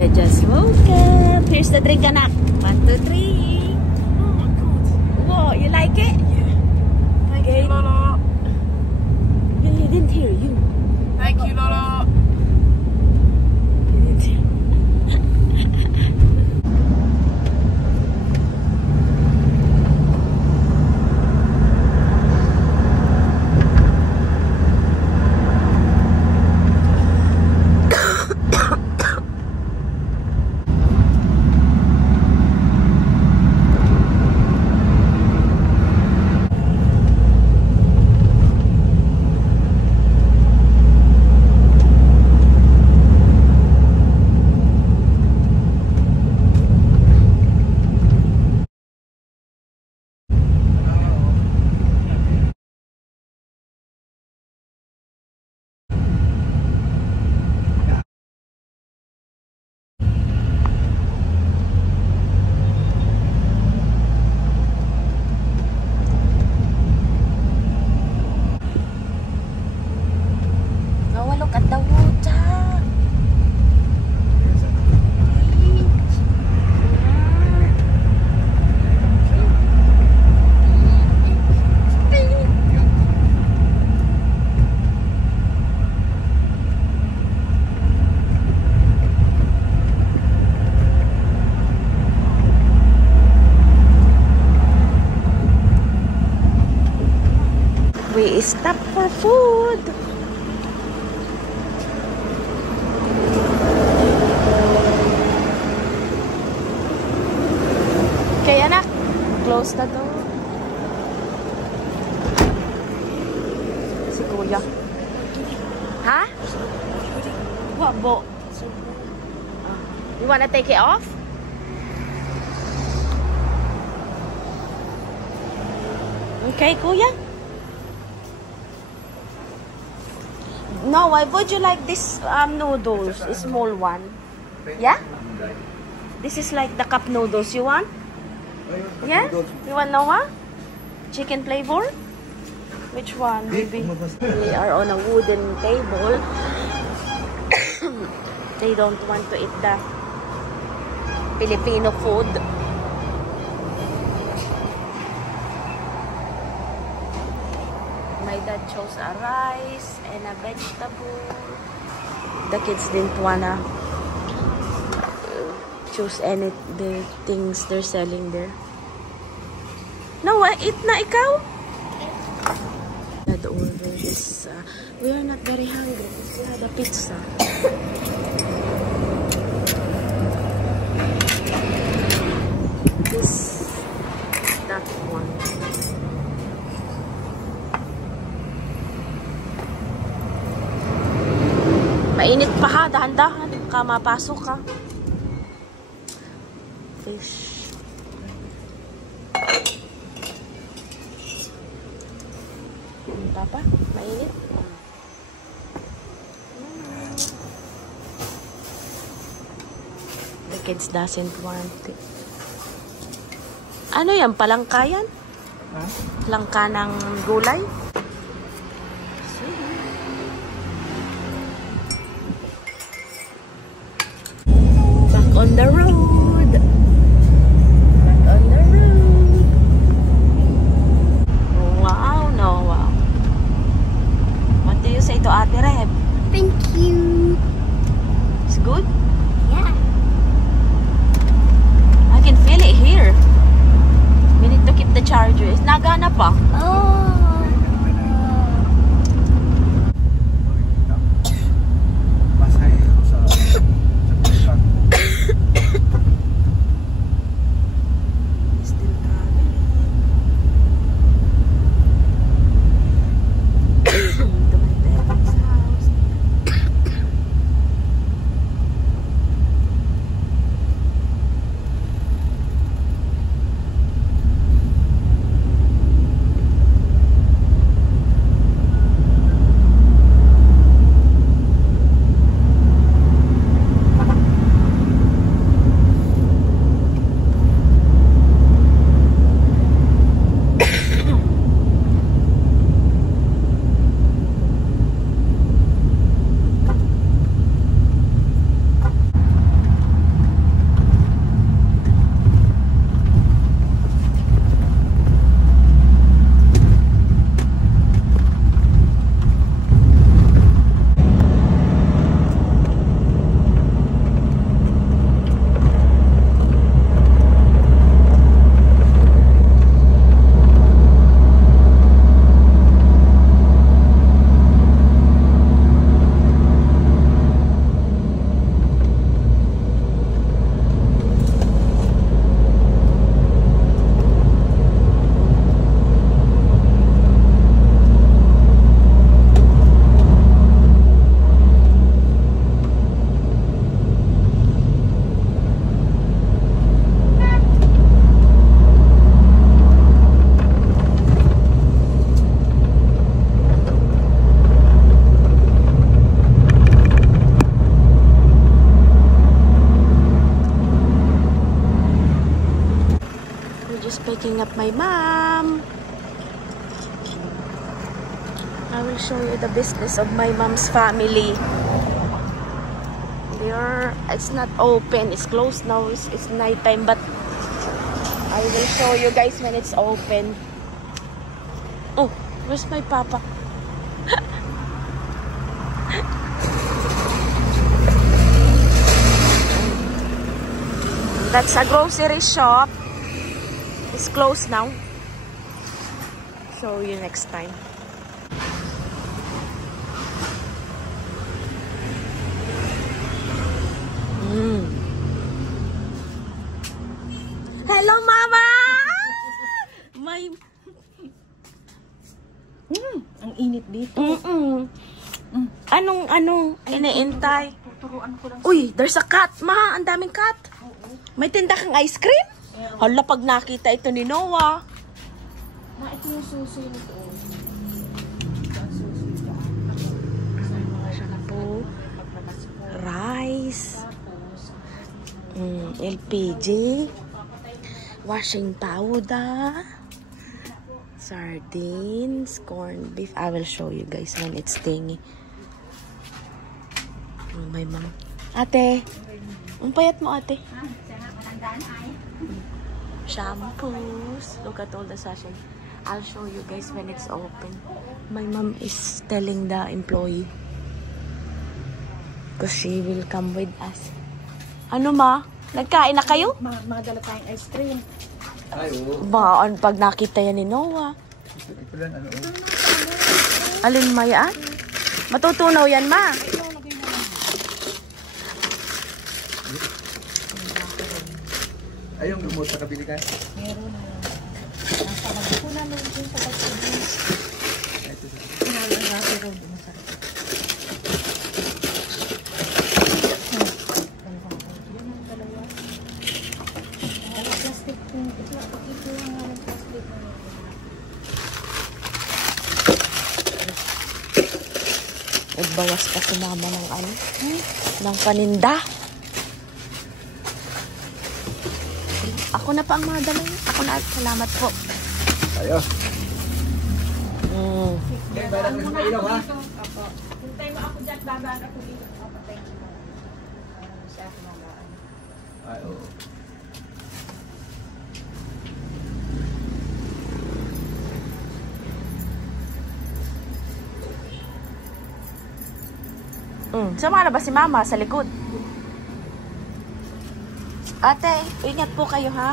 I just woke up. Here's the drink, anak. 1, 2, 3. Oh my god. Whoa, you like it? Yeah. Thank you, Lola. He didn't hear you. Thank you, Lola. He didn't hear. Look at the water. We stop for food. Okay, anak. Close the door. Si Kuya. Ha? What bo? You wanna take it off? Okay, Kuya. No, why would you like this noodles? A small one. Yeah? This is like the cup noodles. You want? Yeah? You want Noah? Chicken flavor? Which one, baby? We are on a wooden table. They don't want to eat the Filipino food. My dad chose a rice and a vegetable. The kids didn't wanna choose any the things they're selling there. No, eat na ikaw. Dad ordered this. We are not very hungry because we had a pizza. This, that one. Mainit pa ha, dahan-dahan. Baka mapasok ka. Fish. Punta pa? Mainit? The kids doesn't want it. Ano yan? Palangkayan? Huh? Langka ng gulay? On the road. Back on the road. Wow, Noah. What do you say to Ate Reb? Thank you. It's good? Yeah. I can feel it here. We need to keep the charger. It's nagana pa. Oh. of my mom. I will show you the business of my mom's family. It's not open. It's closed now. It's nighttime, but I will show you guys when it's open. Oh, where's my papa? That's a grocery shop. It's closed now. Show you next time. Hello, Mama! Ang init dito. Anong iniintay? Uy, there's a cat, Ma. Ang daming cat. May tinda kang ice cream? Hala, pag nakita ito ni Noah. Ito yung susi nito. Shampoo, rice, LPG, washing powder, sardines, corned beef. I will show you guys when it's stingy. Oh, my mom. Ate, ang payat mo, ate. Shampoos. Look at all the sachet. I'll show you guys when it's open. My mom is telling the employee because she will come with us. Ano, Ma? Nagkain na kayo? Madala tayong ice cream. Baan pag nakita yan ni Noah. Alin, Ma, yan? Matutunaw yan, Ma. Ayong lumot sa kabili ka? Meron na yan. Nasa magkukunan lang din sa pagkakas. Pinalagasi rin din sa plastic. Ito lang nga ng plastic. Nagbawas pa si Mama ng ano? Ng paninda. Ako na pa ang madala. Ako na. Salamat po. Tayo. Hintay mo ako dyan, babaan ako dito. Papatay ko na. Sa akin ang laan. Ay, oo. Sama na ba si Mama sa likod? Ate, ingat po kayo, ha?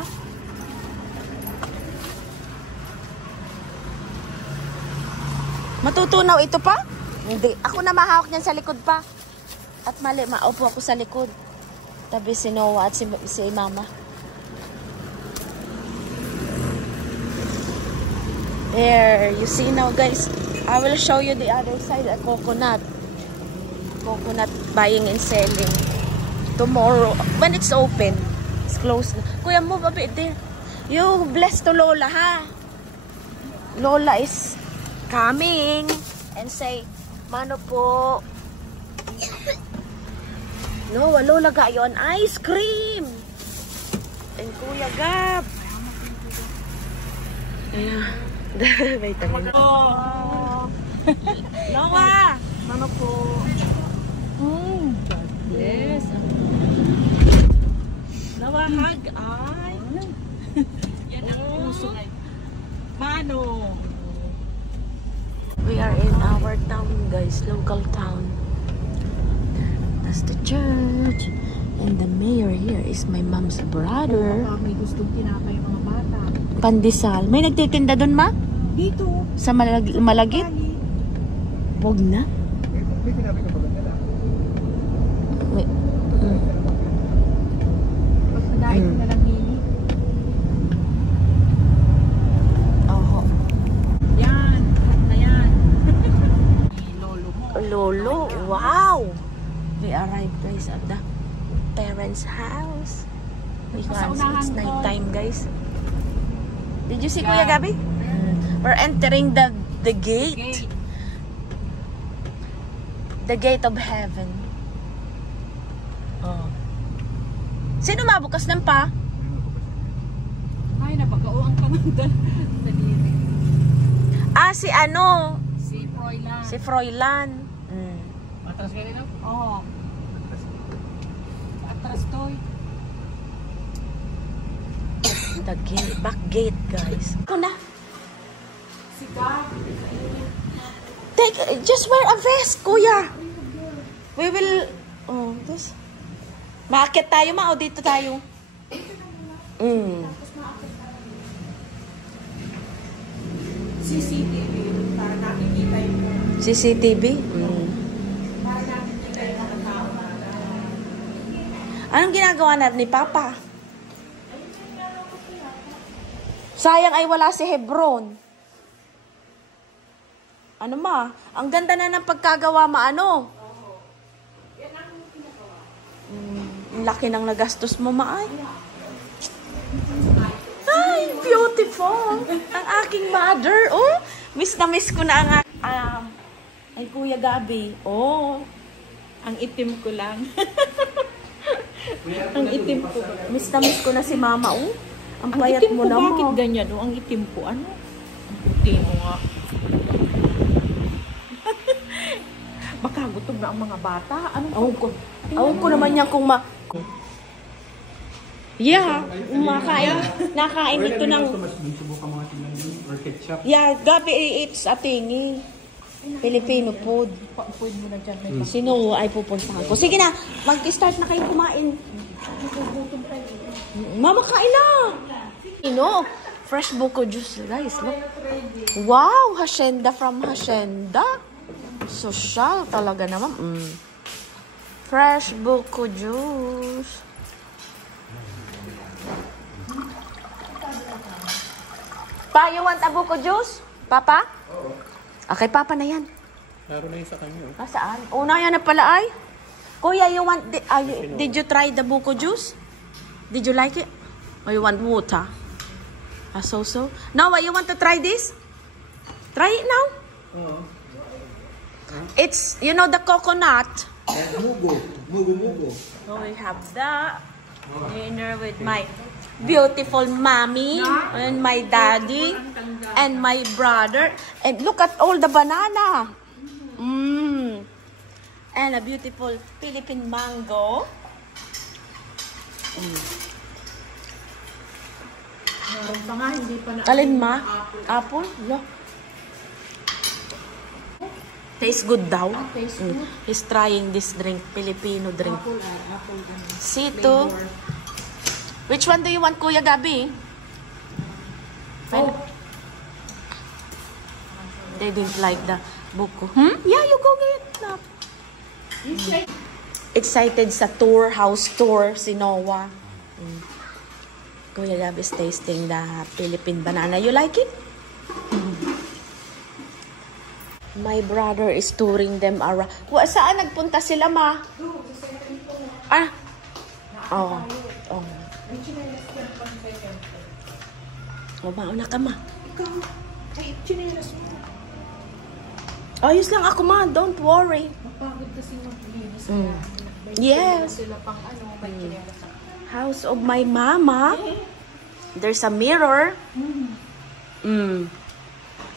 Matutunaw ito pa? Hindi. Ako na mahawak niyan sa likod pa. At mali, maupo ako sa likod. Tabi si Noah at si Mama. There, you see now, guys. I will show you the other side, a coconut. Coconut buying and selling. Tomorrow, when it's open. It's closed. Kuya, move a bit there. You bless to Lola, ha? Lola is coming and say, Mano po. No, Lola got you an ice cream. And Kuya Gab. Wait a minute. Noah! Mano po. Yes. Noah, hug. Ay. Yan ang puso. Mano. We are in our town, guys. Local town. That's the church. And the mayor here is my mom's brother. May gustong tinapay mga bata. Pandesal. May nagtitinda dun, Ma? Dito. Sa Malagit? Wag na. May tinabi ka pagkakala. Wait. Pagpadain ko na lang mini. Oh. Yan. Na yan. Lolo mo. Lolo, wow! We arrived, guys, at the parents' house. Because it's night time, guys. Did you see Kuya Gabi? We're entering the gate. The gate of heaven. Oh. Sino mabukas ng pa? Ay, napagao ang Ah, si ano? Si Froylan. Si Froylan. Mm. Atras ka rin ako? Oo. Atras to. The gate, back gate, guys. Ako na. Si Gab. Just wear a vest, kuya. We will, oh, this. Maakit tayo, ma, o dito tayo? CCTV. Para nakikita yung... CCTV? Para nakikita yung mga tao. Anong ginagawa na ni Papa? Sayang ay wala si Hebron. Ano ma? Ang ganda na ng pagkagawa ma, ano? Ang laki ng nagastos mo ma ay. Ay, beautiful. Ang aking mother. Oh, miss na miss ko na ang ay Kuya Gabi. Oh, Ang itim ko lang. ang itim ko. Miss na miss ko na si Mama. Oh, ang Ang payat itim mo ko, na bakit mo. ganyan? Oh, ang itim ko, ano? Ang puti mo nga. Baka gutom na ang mga bata. Ano Awon ko naman yan kung Yeah, nakain ito ng... Subukan mga tingnan yung or ketchup. Yeah, Gabi, it's a thingy. Filipino food. Pwede mo na dyan. May Sino ay pupuntahan ko? Sige na, mag-start na kayo kumain. Mama, kain na! Fresh buko juice, guys. Look. Wow, hacienda from hacienda. Social talaga naman. Fresh buko juice. Pa, you want a buko juice? Papa? Oo. Okay, Papa na yan. Laro na yun sa kanya. Ah, saan? Una yan na pala ay. Kuya, you want, did you try the buko juice? Did you like it? Or you want water? Ah, so. Noah, you want to try this? Try it now. It's, you know, the coconut. Mugo. So we have the dinner with my beautiful mommy and my daddy and my brother. And look at all the banana. And a beautiful Philippine mango. meron pa nga, hindi pa na... Alin ma? Apple? Yeah. Tastes good daw. Tastes good. He's trying this drink, Filipino drink. Apple, apple. Sito. Which one do you want, Kuya Gabi? Oh. They didn't like the buko. Yeah, you go get it. Excited sa tour, house tour, si Noah. Kuya Gabi is tasting the Philippine banana. You like it? My brother is touring them around. Saan nagpunta sila, ma? Ah. Oh. Oh. O, mauna ka, ma. Ikaw, kahit chinelas mo. Ayos lang ako, ma. Don't worry. Mapagod kasi maglinis. Yes. Sila pang ano, may chinelas ako. House of my mama. There's a mirror.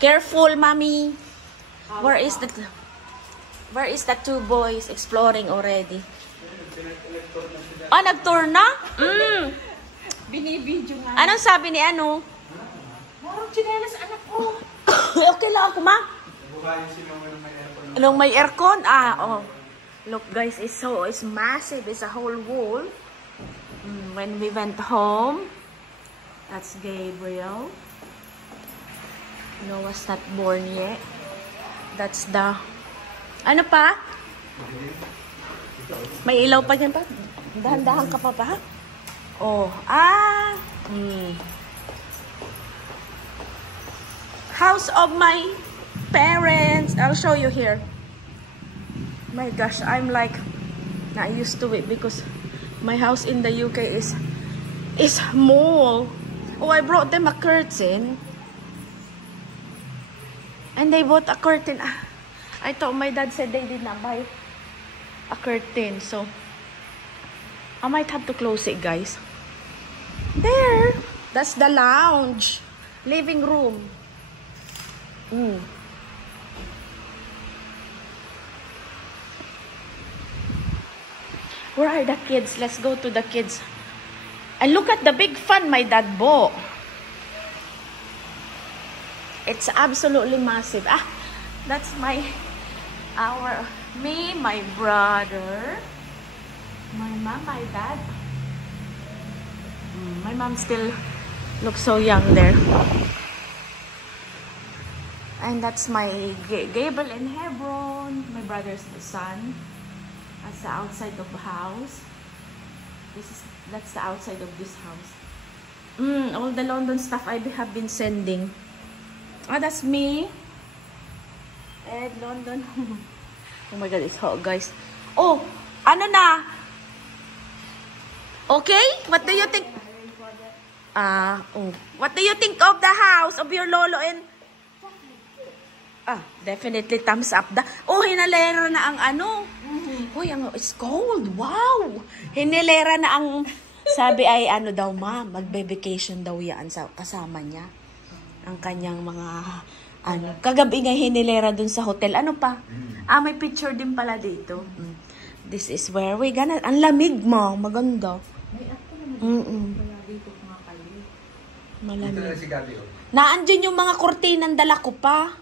Careful, mommy. Where is the two boys exploring already? Ah, nag-tour na? Binibidyo nga. Anong sabi ni ano? Marang chinelas anak ko. Okay lang ako, ma. Anong may aircon? Ah, oh. Look, guys, it's massive. It's a whole wall. When we went home, that's Gabriel. Noah's not born yet. That's the... Ano pa? May ilaw pa dyan pa? Dahan-dahan ka pa pa? Oh. Ah. House of my parents. I'll show you here. My gosh, I'm like not used to it because my house in the UK is small. Oh, I brought them a curtain. And they bought a curtain. I thought my dad said they did not buy a curtain. So, I might have to close it, guys. There. That's the lounge. living room. Where are the kids? Let's go to the kids. And look at the big fan my dad bought. It's absolutely massive. Ah, that's me, my brother, my mom, my dad. My mom still looks so young there. And that's my Gable and Hebron. My brother's the son. That's the outside of the house. That's the outside of this house. All the London stuff I have been sending. Ah, that's me. Ed, London. Oh my God, it's hot, guys. Oh, ano na? Okay? What do you think? What do you think of the house of your lolo and... definitely thumbs up. Hinalera na ang ano. It's cold. Wow! Hinalera na ang... Sabi ay ano daw, ma, magbe-vacation daw yan sa kasama niya. Ang kanyang mga... kagabi nga hinilera dun sa hotel. Ano pa? May picture din pala dito. This is where we gonna... Ang lamig mo. Maganda. Malamig. Naandyan yung mga kortinang dala ko pa.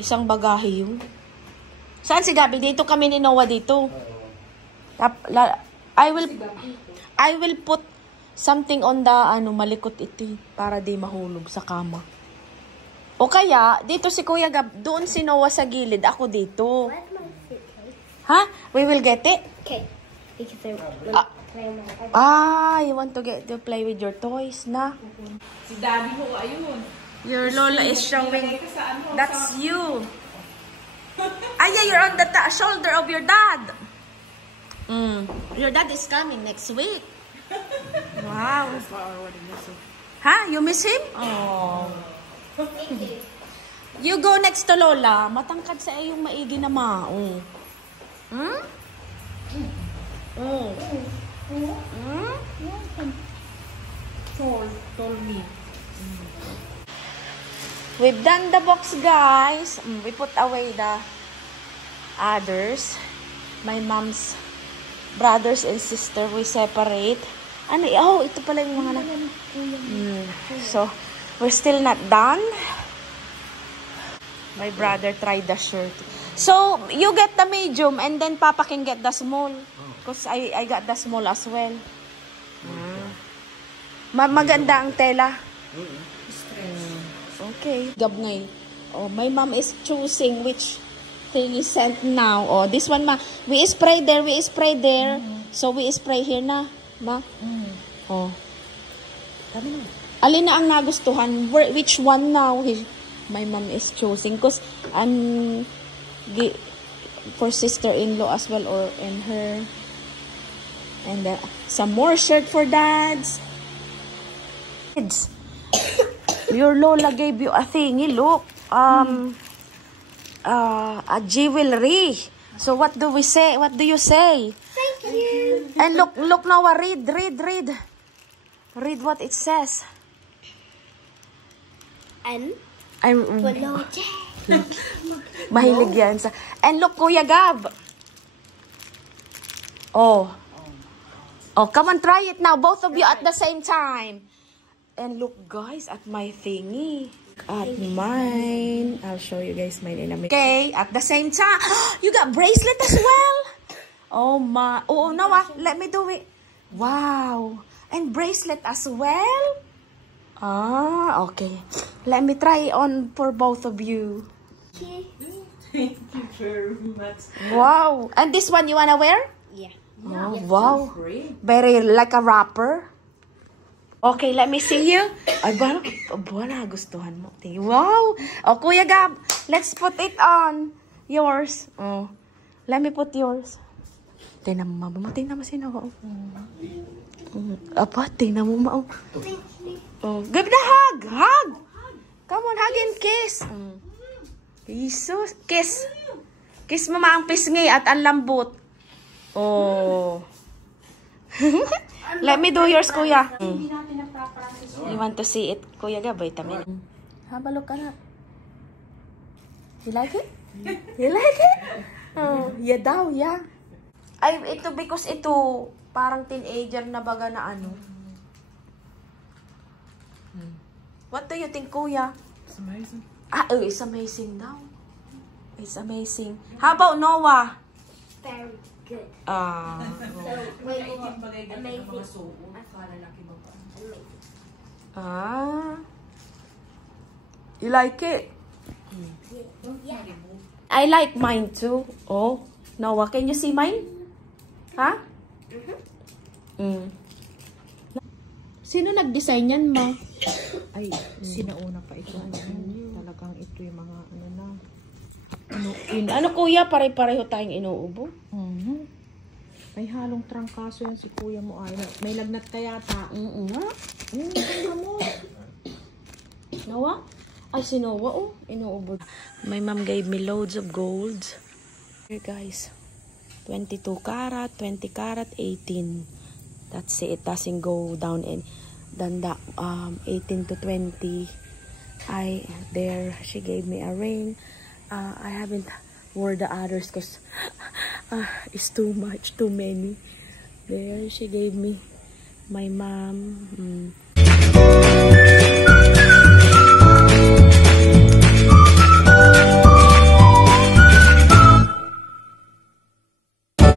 Isang bagahe yun. Saan si Gabi? Dito kami ni Noah dito. I will put something on the malikot ito para di mahulog sa kama. O kaya, dito si Kuya Gab, doon si Noah sa gilid, ako dito. Where's my suitcase? Ha? We will get it? Okay. Because I you want to play with your toys na? Si Daddy mo, ayun. Your Lola is showing. That's you. Yeah, you're on the shoulder of your dad. Your dad is coming next week. Wow. Ha? You miss him? Oh. You go next to Lola. Matangkad sa iyong maigi na ma. Told me. We've done the box, guys. We put away the others. My mom's brothers and sister, we separate. Ito pala yung mga So, we're still not done. My brother tried the shirt. So, you get the medium and then Papa can get the small. Because I got the small as well. Maganda ang tela. Okay. Gab ngay. My mom is choosing which thing is sent now. This one ma. We spray there. So we spray here na. Ma. Alin na ang nagustuhan? Which one now? My mom is choosing. Because for sister-in-law as well or in her. And some more shirt for dads. Kids. Your Lola gave you a thingy, look. A jewelry. So what do we say? What do you say? Thank you. And look Noah, read. Read what it says. And mahilig yan sa. And look, Kuya Gab. Come on, try it now. Both of you at the same time. And look, guys, at my thingy. At mine. I'll show you guys mine in a minute. Okay, at the same time. You got bracelet as well? Oh, my. Noah, let me do it. Wow. And bracelet as well? Okay. Let me try on for both of you. Okay. Thank you very much. Wow. And this one you wanna wear? Yeah. Oh, wow. Very like a wrapper. Okay, let me see you. Ay, bala, gustuhan mo. Wow. Kuya Gab, let's put it on. Yours. Let me put yours. Tingnan mo, mama. Tingnan mo sino. Tingnan mo, ma. Give the hug. Hug. Come on, hug and kiss. Jesus. Kiss. Kiss mo ang pisngi at ang lambot. Let me do yours, kuya. Hindi natin napapractice. You want to see it, kuya Gabay? Tamin. Have a look at that. You like it? You like it? Oh, yeah daw, yeah. Ay, ito because ito parang teenager na baga na ano. What do you think, kuya? It's amazing. It's amazing daw. It's amazing. How about Noah? Very good. Wait, Amazing. You like it? Yeah. I like mine too. Oh, Noah, can you see mine? Ha? Sino nag-design yan, ma? Ay, sinauna pa ito. Talagang ito yung mga ano na. Ano kuya, pare-pareho tayong inuubo. May halong trangkaso yan si kuya mo. Ay, may lagnat ka yata. Nga. Kuya mo. Noah? Ay, si Noah, oh. Inuubo. My mom gave me loads of golds. Here, guys. 22 karat, 20 karat, 18. That's it. It doesn't go down than the 18 to 20. She gave me a ring. I haven't wore the others because it's too much, too many. There, she gave me my mom.